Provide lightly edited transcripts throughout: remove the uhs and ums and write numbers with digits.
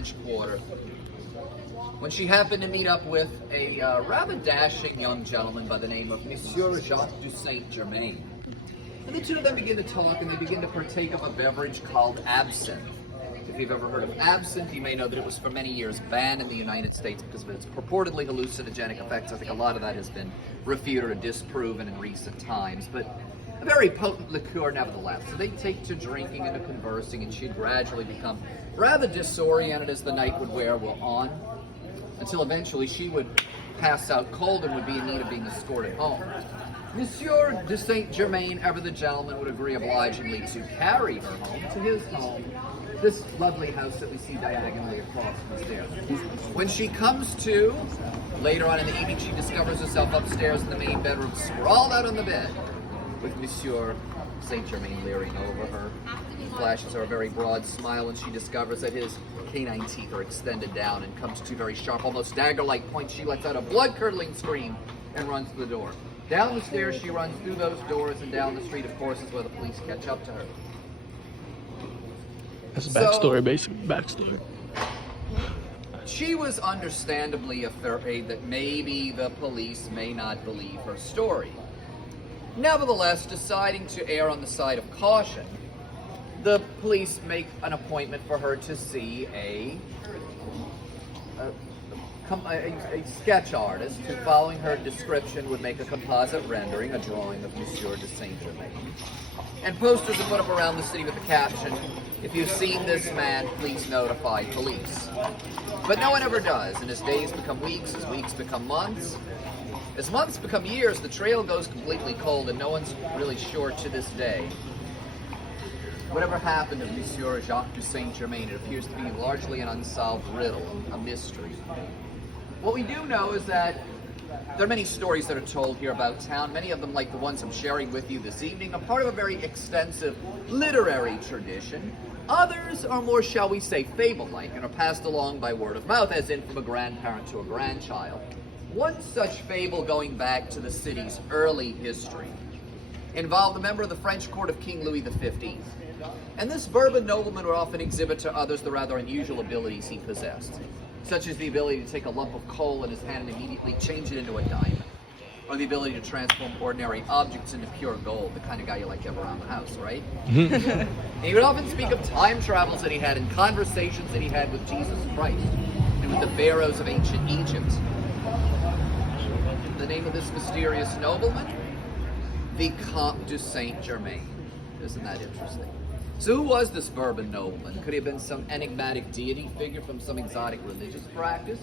French Quarter when she happened to meet up with a rather dashing young gentleman by the name of Monsieur Jacques de Saint-Germain. And the two of them begin to talk, and they begin to partake of a beverage called absinthe. If you've ever heard of absinthe, you may know that it was for many years banned in the United States because of its purportedly hallucinogenic effects. I think a lot of that has been refuted or disproven in recent times, but a very potent liqueur nevertheless. So they take to drinking and to conversing, and she'd gradually become rather disoriented as the night would wear on, until eventually she would pass out cold and would be in need of being escorted home. Monsieur de Saint-Germain, ever the gentleman, would agree obligingly to carry her home to his home, this lovely house that we see diagonally across the stairs. When she comes to, later on in the evening, she discovers herself upstairs in the main bedroom, sprawled out on the bed, with Monsieur Saint-Germain leering over her. He flashes her a very broad smile when she discovers that his canine teeth are extended down and come to two very sharp, almost dagger-like points. She lets out a blood-curdling scream and runs to the door. Down the stairs she runs, through those doors, and down the street, of course, is where the police catch up to her. That's a backstory, basically. Backstory. She was understandably afraid that maybe the police may not believe her story. Nevertheless, deciding to err on the side of caution, the police make an appointment for her to see a sketch artist who, following her description, would make a composite rendering, a drawing of Monsieur de Saint-Germain, and posters are put up around the city with the caption, "If you've seen this man, please notify police." But no one ever does, and as days become weeks, as weeks become months, as months become years, the trail goes completely cold, and no one's really sure to this day whatever happened to Monsieur Jacques de Saint-Germain. It appears to be largely an unsolved riddle, a mystery. What we do know is that there are many stories that are told here about town. Many of them, like the ones I'm sharing with you this evening, are part of a very extensive literary tradition. Others are more, shall we say, fable-like and are passed along by word of mouth, as in from a grandparent to a grandchild. One such fable, going back to the city's early history, involved a member of the French court of King Louis XV. And this Bourbon nobleman would often exhibit to others the rather unusual abilities he possessed, such as the ability to take a lump of coal in his hand and immediately change it into a diamond, or the ability to transform ordinary objects into pure gold, the kind of guy you like to have around the house, right? And he would often speak of time travels that he had and conversations that he had with Jesus Christ and with the pharaohs of ancient Egypt. The name of this mysterious nobleman? The Comte de Saint-Germain. Isn't that interesting? So who was this Bourbon nobleman? Could he have been some enigmatic deity figure from some exotic religious practice?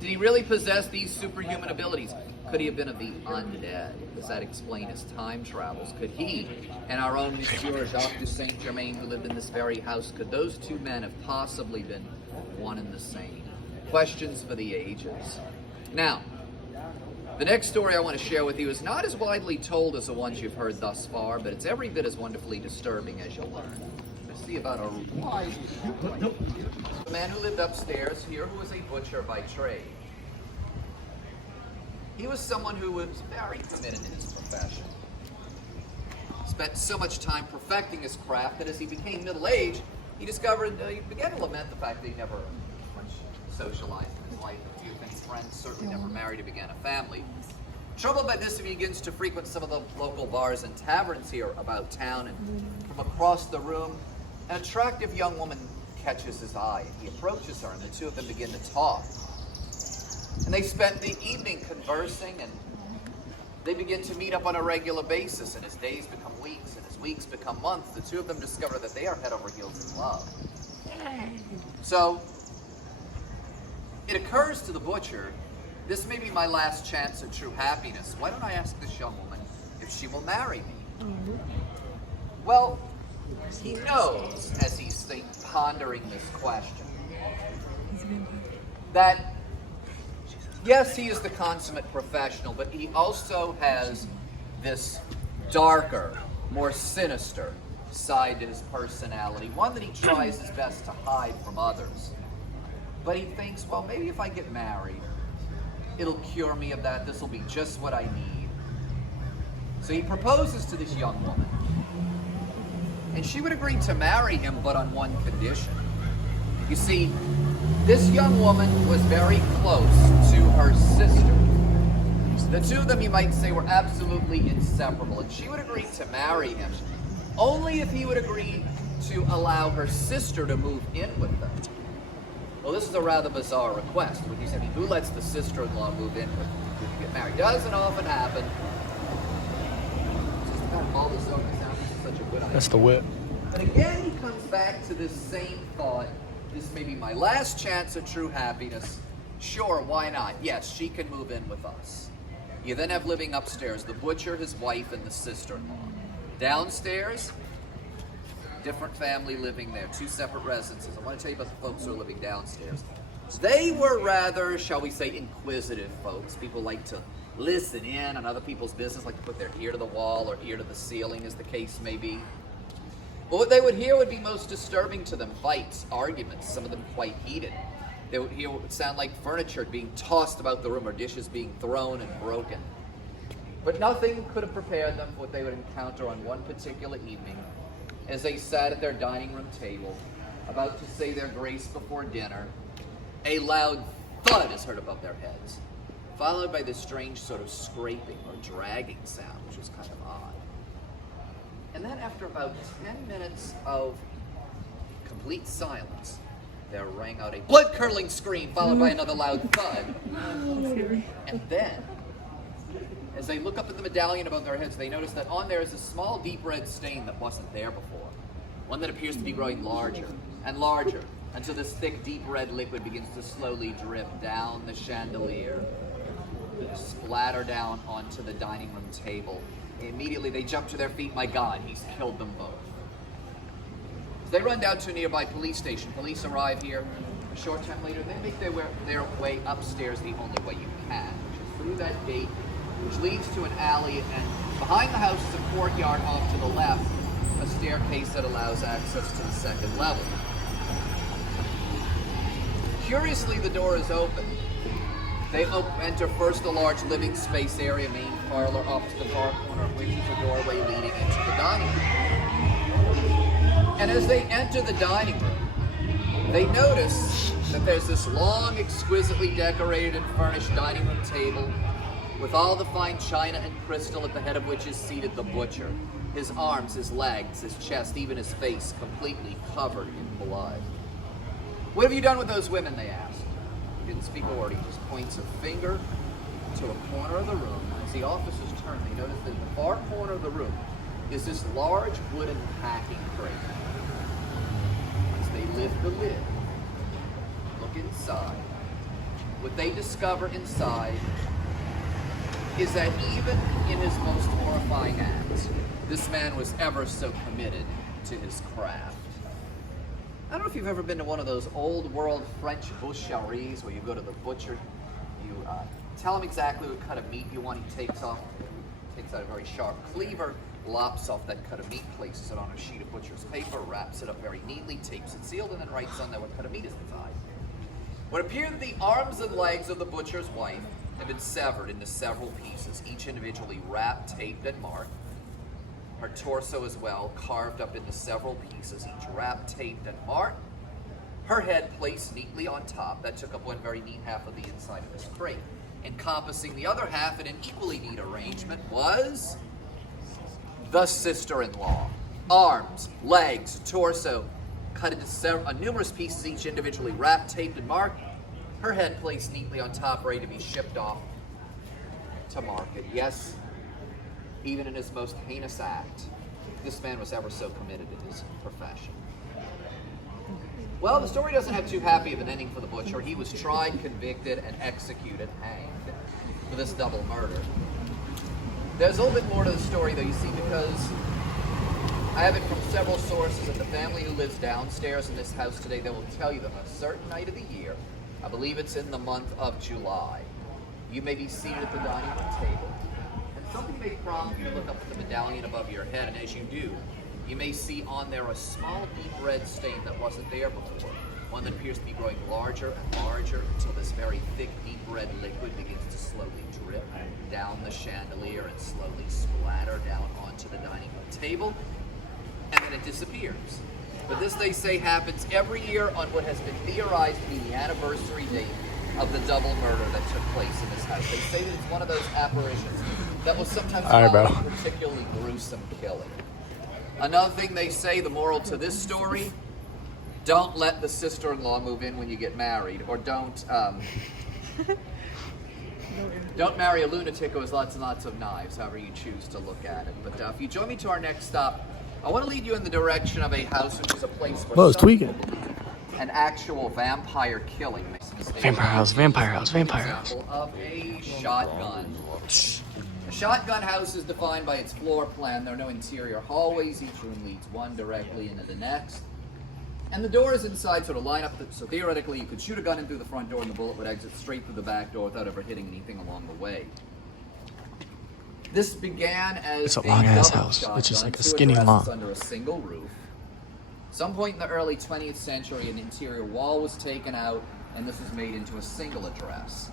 Did he really possess these superhuman abilities? Could he have been of the undead? Does that explain his time travels? Could he and our own Monsieur Jacques de Saint-Germain, who lived in this very house, could those two men have possibly been one and the same? Questions for the ages. Now, the next story I want to share with you is not as widely told as the ones you've heard thus far, but it's every bit as wonderfully disturbing as you'll learn. Let's see about a man who lived upstairs here, who was a butcher by trade. He was someone who was very committed in his profession. Spent so much time perfecting his craft that as he became middle-aged, he discovered, he began to lament the fact that he never much socialized in his life. A few many friends, certainly never married or began a family. Troubled by this, he begins to frequent some of the local bars and taverns here about town, and from across the room, an attractive young woman catches his eye. He approaches her, and the two of them begin to talk. And they spent the evening conversing, and they begin to meet up on a regular basis, and as days become weeks, and as weeks become months, the two of them discover that they are head over heels in love. So, it occurs to the butcher, this may be my last chance at true happiness. Why don't I ask this young woman if she will marry me? Well, he knows, as he's pondering this question, that yes, he is the consummate professional, but he also has this darker, more sinister side to his personality, one that he tries his best to hide from others. But he thinks, well, maybe if I get married, it'll cure me of that. This will be just what I need. So he proposes to this young woman. And she would agree to marry him, but on one condition. You see, This young woman was very close to her sister. The two of them, you might say, were absolutely inseparable, and she would agree to marry him only if he would agree to allow her sister to move in with them. Well, this is a rather bizarre request. Would you say, who lets the sister-in-law move in with to get married? Doesn't often happen. Just kind of all this over. Sounds such a good idea. That's the whip. But again, he comes back to this same thought. This may be my last chance at true happiness. Sure, why not? Yes, she can move in with us. You then have living upstairs the butcher, his wife, and the sister-in-law. Downstairs, different family living there, two separate residences. I want to tell you about the folks who are living downstairs. They were rather, shall we say, inquisitive folks. People like to listen in on other people's business, like to put their ear to the wall or ear to the ceiling, as the case may be. But what they would hear would be most disturbing to them: fights, arguments, some of them quite heated. They would hear what would sound like furniture being tossed about the room or dishes being thrown and broken. But nothing could have prepared them for what they would encounter on one particular evening as they sat at their dining room table, about to say their grace before dinner. A loud thud is heard above their heads, followed by this strange sort of scraping or dragging sound, which was kind of odd. And then after about 10 minutes of complete silence, there rang out a blood-curdling scream, followed by another loud thud. And then, as they look up at the medallion above their heads, they notice that on there is a small deep red stain that wasn't there before. One that appears to be growing larger and larger until this thick, deep red liquid begins to slowly drip down the chandelier, splatter down onto the dining room table. Immediately they jump to their feet. My God, he's killed them both. As they run down to a nearby police station, police arrive here. A short time later, they make their way upstairs the only way you can, which is through that gate, which leads to an alley, and behind the house is a courtyard off to the left, a staircase that allows access to the second level. Curiously, the door is open. They enter first a large living space area, main parlor, off to the far corner of which is a doorway leading into the dining room. And as they enter the dining room, they notice that there's this long, exquisitely decorated and furnished dining room table with all the fine china and crystal, at the head of which is seated the butcher, his arms, his legs, his chest, even his face completely covered in blood. What have you done with those women, they asked. He didn't speak a word. He just points a finger to a corner of the room. As the officers turn, they notice that in the far corner of the room is this large wooden packing crate. As they lift the lid, look inside, what they discover inside is that even in his most horrifying acts, this man was ever so committed to his craft. I don't know if you've ever been to one of those old world French boucheries where you go to the butcher, you tell him exactly what cut of meat you want, he takes out a very sharp cleaver, lops off that cut of meat, places it on a sheet of butcher's paper, wraps it up very neatly, tapes it sealed, and then writes on there what cut of meat is inside. What appeared that the arms and legs of the butcher's wife had been severed into several pieces, each individually wrapped, taped, and marked. Her torso as well, carved up into several pieces, each wrapped, taped, and marked. Her head placed neatly on top. That took up one very neat half of the inside of this crate. Encompassing the other half in an equally neat arrangement was the sister-in-law. Arms, legs, torso, cut into numerous pieces, each individually wrapped, taped, and marked. Her head placed neatly on top, ready to be shipped off to market. Yes, even in his most heinous act, this man was ever so committed to his profession. Well, the story doesn't have too happy of an ending for the butcher. He was tried, convicted, and executed, hanged for this double murder. There's a little bit more to the story, though, you see, because I have it from several sources, and the family who lives downstairs in this house today, they will tell you that on a certain night of the year, I believe it's in the month of July, you may be seated at the dining room table, and something may prompt you to look up at the medallion above your head, and as you do, you may see on there a small deep red stain that wasn't there before, one that appears to be growing larger and larger until this very thick, deep red liquid begins to slowly drip down the chandelier and slowly splatter down onto the dining room table, and then it disappears. But this, they say, happens every year on what has been theorized to be the anniversary date of the double murder that took place in this house. They say that it's one of those apparitions that will sometimes follow a particularly gruesome killing. Another thing they say, the moral to this story, don't let the sister-in-law move in when you get married, or don't marry a lunatic who has lots and lots of knives, however you choose to look at it. But if you join me to our next stop, I want to lead you in the direction of a house which is a place where some people believe an actual vampire killing. Vampire house, vampire house, vampire house. Example of a shotgun. A shotgun house is defined by its floor plan. There are no interior hallways. Each room leads one directly into the next. And the doors inside sort of line up, so theoretically you could shoot a gun in through the front door and the bullet would exit straight through the back door without ever hitting anything along the way. This began as It's a long-ass double house, shotgun, which is like a two skinny addresses lawn. under a single roof. Some point in the early 20th century, an interior wall was taken out, and this was made into a single address.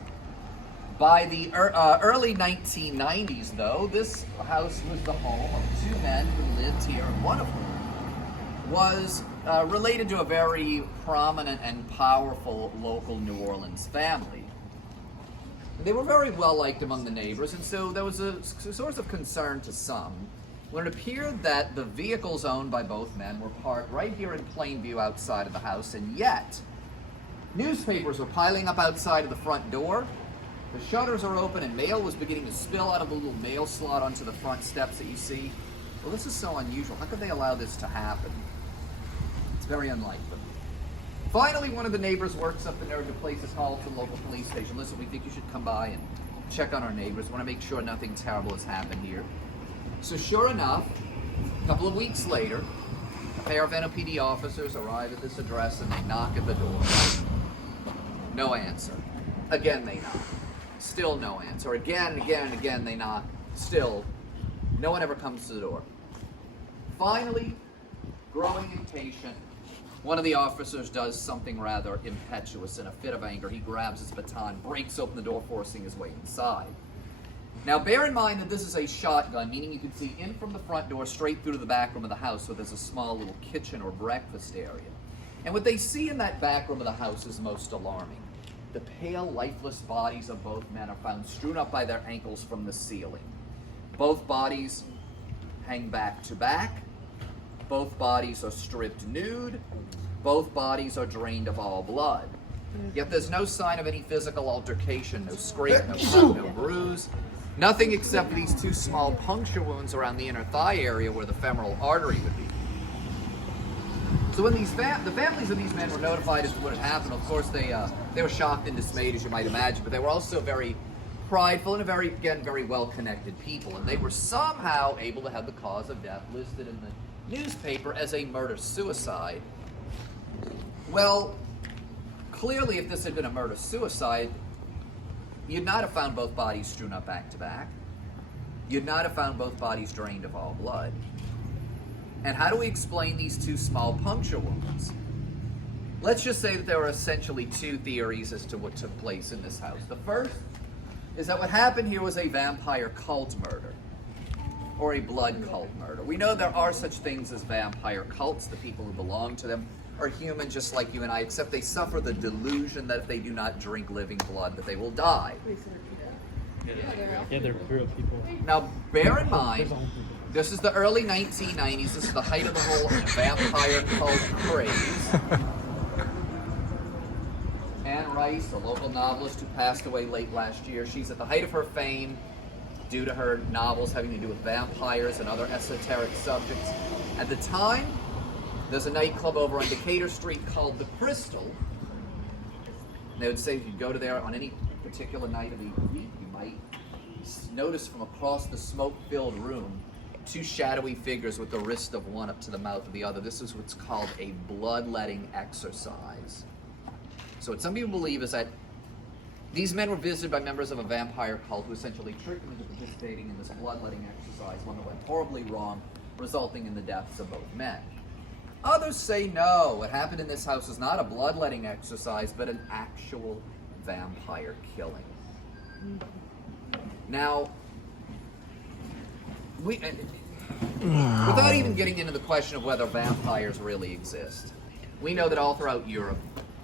By the early 1990s, though, this house was the home of two men who lived here, one of whom was related to a very prominent and powerful local New Orleans family. They were very well liked among the neighbors, and so there was a source of concern to some when it appeared that the vehicles owned by both men were parked right here in plain view outside of the house, and yet newspapers were piling up outside of the front door. The shutters are open and mail was beginning to spill out of the little mail slot onto the front steps that you see. Well, this is so unusual. How could they allow this to happen? It's very unlike them. Finally, one of the neighbors works up the nerve to place a call to the local police station. Listen, we think you should come by and check on our neighbors. We want to make sure nothing terrible has happened here. So sure enough, a couple of weeks later, a pair of NOPD officers arrive at this address and they knock at the door. No answer. Again, they knock. Still no answer. Again and again and again they knock. Still, no one ever comes to the door. Finally, growing impatient, one of the officers does something rather impetuous. In a fit of anger, he grabs his baton, breaks open the door, forcing his way inside. Now, bear in mind that this is a shotgun, meaning you can see in from the front door straight through to the back room of the house, so there's a small little kitchen or breakfast area. And what they see in that back room of the house is most alarming. The pale, lifeless bodies of both men are found strewn up by their ankles from the ceiling. Both bodies hang back to back. Both bodies are stripped nude. Both bodies are drained of all blood. Yet there's no sign of any physical altercation, no scrape, no cut, no bruise. Nothing except these two small puncture wounds around the inner thigh area where the femoral artery would be. So when the families of these men were notified as to what had happened, of course they were shocked and dismayed, as you might imagine, but they were also very prideful and very well-connected people, and they were somehow able to have the cause of death listed in the newspaper as a murder-suicide. Well, clearly if this had been a murder-suicide, you'd not have found both bodies strewn up back to back. You'd not have found both bodies drained of all blood. And how do we explain these two small puncture wounds? Let's just say that there are essentially two theories as to what took place in this house. The first is that what happened here was a vampire cult murder, or a blood cult murder. We know there are such things as vampire cults. The people who belong to them are human just like you and I, except they suffer the delusion that if they do not drink living blood, that they will die. Yeah, they're real people. Now, bear in mind, this is the early 1990s. This is the height of the whole vampire cult craze. Anne Rice, a local novelist who passed away late last year, she's at the height of her fame due to her novels having to do with vampires and other esoteric subjects. At the time, there's a nightclub over on Decatur Street called The Crystal. And they would say if you go to there on any particular night of the week, you might notice from across the smoke-filled room two shadowy figures with the wrist of one up to the mouth of the other. This is what's called a bloodletting exercise. So what some people believe is that these men were visited by members of a vampire cult who essentially tricked them into participating in this bloodletting exercise, one that went horribly wrong, resulting in the deaths of both men. Others say no, what happened in this house is not a bloodletting exercise, but an actual vampire killing. Now, Without even getting into the question of whether vampires really exist, we know that all throughout Europe,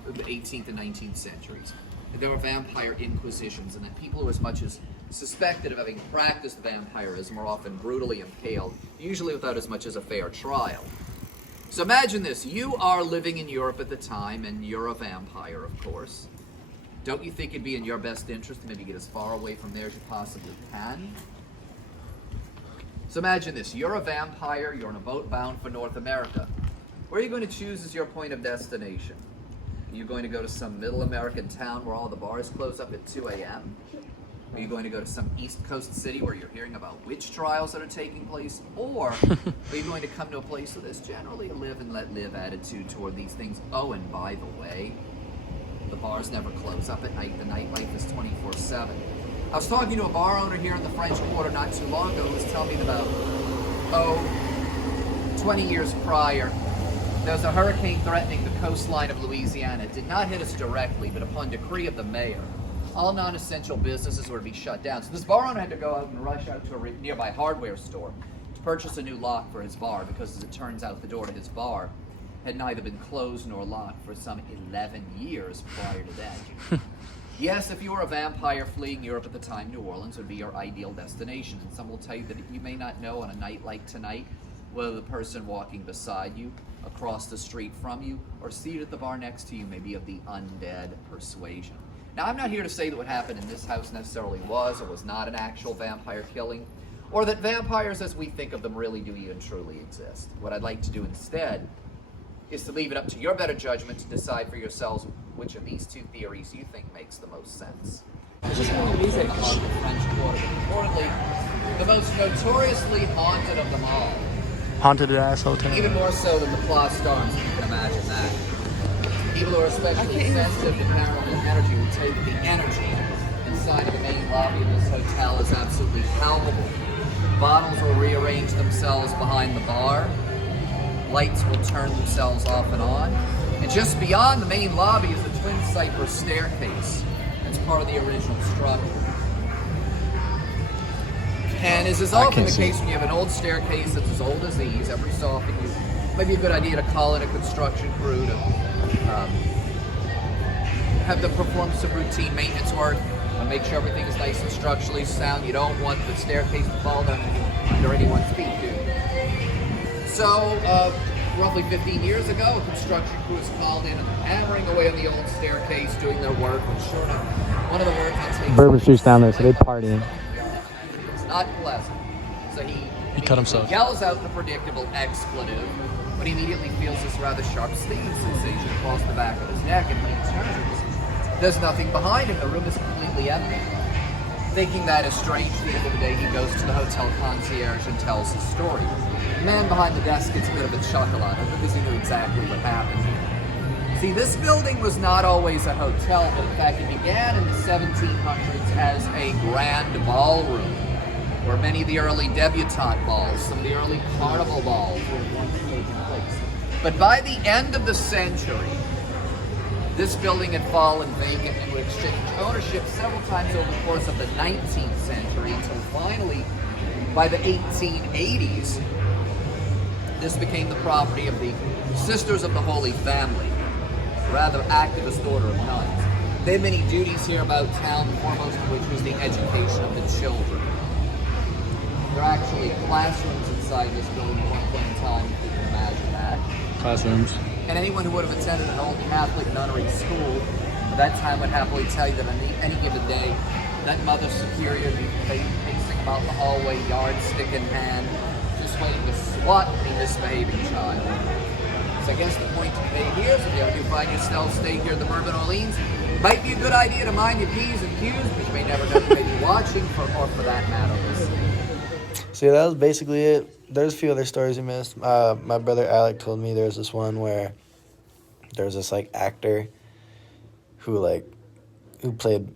the 18th and 19th centuries, there were vampire inquisitions, and that people who were as much as suspected of having practiced vampirism were often brutally impaled, usually without as much as a fair trial. So imagine this, you are living in Europe at the time, and you're a vampire, of course. Don't you think it'd be in your best interest to maybe get as far away from there as you possibly can? So imagine this, you're a vampire, you're on a boat bound for North America. Where are you going to choose as your point of destination? Are you going to go to some middle American town where all the bars close up at 2 a.m.? Are you going to go to some East Coast city where you're hearing about witch trials that are taking place? Or are you going to come to a place with this generally live and let live attitude toward these things? Oh, and by the way, the bars never close up at night. The nightlife is 24/7. I was talking to a bar owner here in the French Quarter not too long ago who was telling me that about, 20 years prior, there was a hurricane threatening the coastline of Louisiana. It did not hit us directly, but upon decree of the mayor, all non-essential businesses were to be shut down. So this bar owner had to go out and rush out to a nearby hardware store to purchase a new lock for his bar, because as it turns out, the door to his bar had neither been closed nor locked for some 11 years prior to that. Yes, if you were a vampire fleeing Europe at the time, New Orleans would be your ideal destination. And some will tell you that you may not know on a night like tonight whether the person walking beside you, across the street from you, or seated at the bar next to you may be of the undead persuasion. Now, I'm not here to say that what happened in this house necessarily was or was not an actual vampire killing, or that vampires as we think of them really do even truly exist. What I'd like to do instead is to leave it up to your better judgment to decide for yourselves which of these two theories you think makes the most sense. Importantly, the most notoriously haunted of them all. Haunted ass hotel. Even more so than the Place d'Armes, if you can imagine that. People who are especially sensitive to paranormal energy will take the energy inside of the main lobby of this hotel is absolutely palpable. Bottles will rearrange themselves behind the bar. Lights will turn themselves off and on. And just beyond the main lobby is the twin cypress staircase. That's part of the original structure. And as is often the case when you have an old staircase that's as old as these, every so often it might be a good idea to call in a construction crew to have them perform some routine maintenance work and make sure everything is nice and structurally sound. You don't want the staircase to fall down under anyone's feet, do you? So, roughly 15 years ago, a construction crew was called in and hammering away on the old staircase, doing their work, and sure enough, one of the workers takes Bourbon Street's down there, so they partying. It's not pleasant. So he cut himself. Yells out the predictable expletive, but he immediately feels this rather sharp stinging sensation across the back of his neck, and when he turns, there's nothing behind him. The room is completely empty. Thinking that is strange, at the end of the day, he goes to the hotel concierge and tells his story. The man behind the desk gets a bit of a chuckle out of it because he knew exactly what happened here. See, this building was not always a hotel, but in fact it began in the 1700s as a grand ballroom, where many of the early debutante balls, some of the early carnival balls were once taking place. But by the end of the century, this building had fallen vacant and would exchange ownership several times over the course of the 19th century until finally, by the 1880s, this became the property of the Sisters of the Holy Family, a rather activist order of nuns. They had many duties here about town, foremost of which was the education of the children. There are actually classrooms inside this building at one point in time, if you can imagine that. Classrooms. And anyone who would have attended an old Catholic nunnery school at that time would happily tell you that on any given day, that Mother Superior would be pacing about the hallway, yardstick in hand, just waiting to swat any misbehaving child. So I guess the point to be made here is if you ever do find yourself staying here at the Bourbon Orleans, it might be a good idea to mind your P's and Q's, but you may never know who may be watching, or for that matter, listening. So yeah, that was basically it. There's a few other stories we missed. My brother Alec told me there's this one where there's this actor who played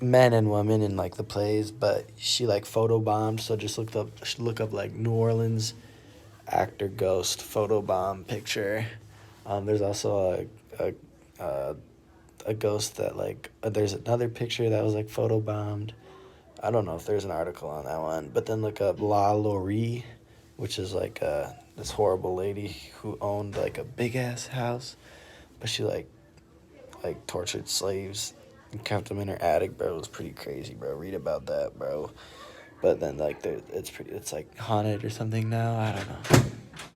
men and women in the plays, but she photobombed. So just look up New Orleans actor ghost photobomb picture. There's also a ghost that there's another picture that was photobombed. I don't know if there's an article on that one, but then look up La Laurie. which is like this horrible lady who owned like a big ass house, but she like tortured slaves and kept them in her attic, bro. It was pretty crazy, bro. Read about that, bro. But then like it's like haunted or something now. I don't know.